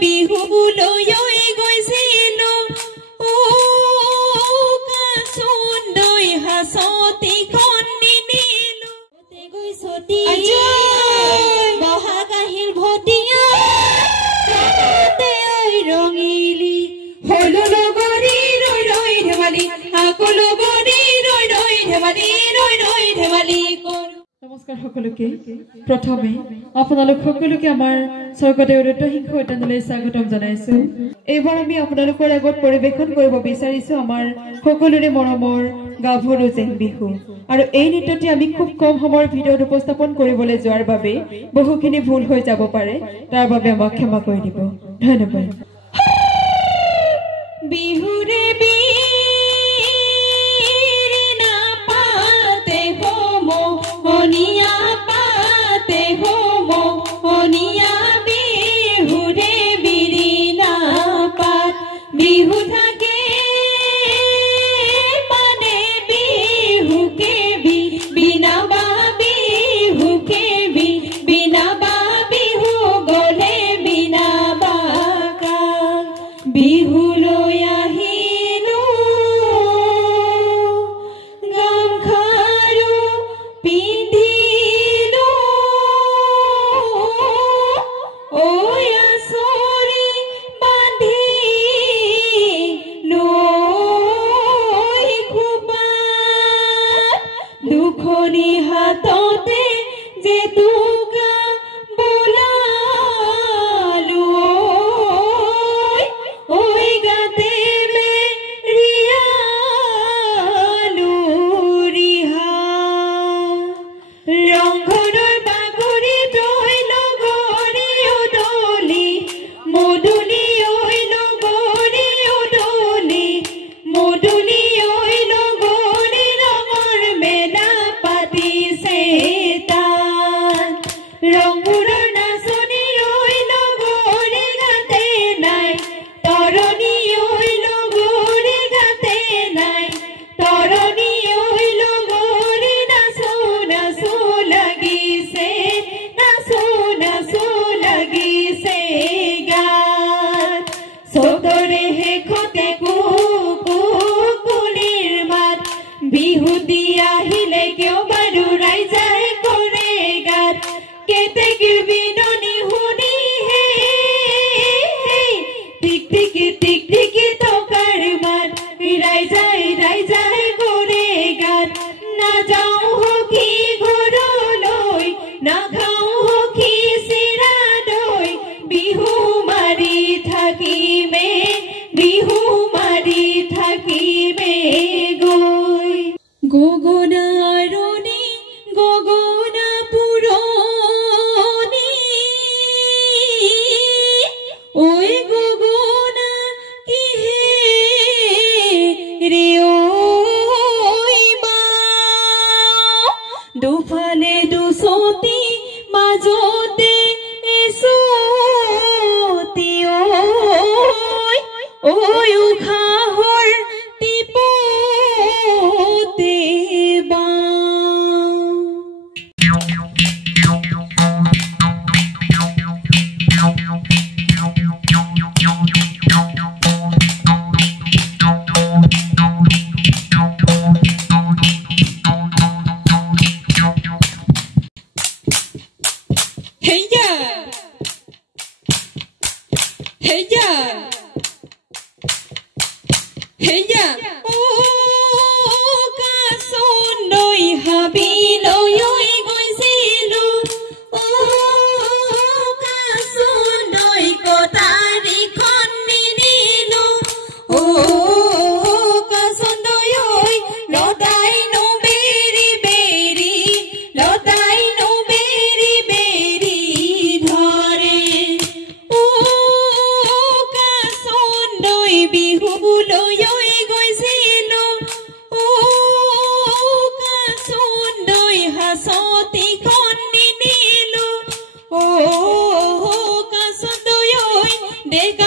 বিহুলৈ গৈছিলো কাচুন্দৈ হাসতি খন্দিনিলো গৈছতি বহাগ আহিল ভটিয়া ৰঙিলি হলো লগৰী ৰৈ ৰৈ ধেমালি আকৌ লগৰী ৰৈ ৰৈ ধেমালি কৰো। নমস্কাৰ সকলোকে প্ৰথমে আপোনালোক সকলোকে আমাৰ স্বৰ্গদেউ ৰুদ্ৰসিংহ উদ্যানলৈ স্বাগতম জনাইছো। এইবাৰ আমি আপোনালোকৰ আগত পৰিৱেশন কৰিব বিচাৰিছো আমাৰ সকলোৰে মৰমৰ গাভৰু জেং বিহু। আৰু এই নৃত্যটি আমি খুব কম সময়ৰ ভিডিঅ'ত উপস্থাপন কৰিবলৈ যোৱাৰ বাবে বহুখিনি ভুল হৈ যাব পাৰে, তাৰ বাবে আমাক ক্ষমা কৰি দিব। ধন্যবাদ। বিহুৰে হনিয়া পাতে হনিয়া বিহুৰে বিৰিনা পাত বিহু থাকে মানে বিহুকে বিনা বা বিহুকে বিনা বা বিহু গলে বিনা বাকা বিহুলৈ আহিলো গামখাৰু পিন্ধিলো চৰি বান্ধি লৈ খোপাত দুখনি হাততে জেতুকা বোলালো গাতে মেৰিয়ালো ৰিহা ৰংঘৰৰ বাগৰি তই লগৰী উদলি মধুলি ঐ লগৰী উদলি মধুলি ঐ লগৰী ৰঙৰ মেলা পাতিছে তাত ৰংঘৰৰ নাচনি ঐ লগৰী গাতে নাই তৰণি ঐ লগৰী গাতে নাই তৰণি ঐ লগৰী নাচো নাচো লাগিছে গাত চতৰে শেষতে কুলিৰ মাত বিহুতি আহিলে কিয় বাৰু ৰাইজাই কৰে গাত কেতেকীৰ বিননি শুনি হে টিক টিকি টকাৰ মাত ৰাইজাই কৰে গাত নাযাওঁ সখী ঘৰলৈ নাখাওঁ সখী চিৰা দৈ বিহু মাৰি থাকিমে গৈ গগনাৰণী গগনা পুৰণি ঐ গগনা কিহে ৰে দুফালে দুচতি মাজতে এচতি উশাহৰ টিপতে কাচুন্দৈ হাবিলৈ গৈছিলো কাচুন্দৈ কটাৰী খন্দিনিলো কাচুন্দৈ লতাই নো বেৰি বেৰি লতাই নো বেৰি বেৰি ধৰে কাচুন্দৈ বিহুলৈ গৈছিলো কাচুন্দৈ হাসতি খন্দিনিলো কাচুন্দৈ ডেকা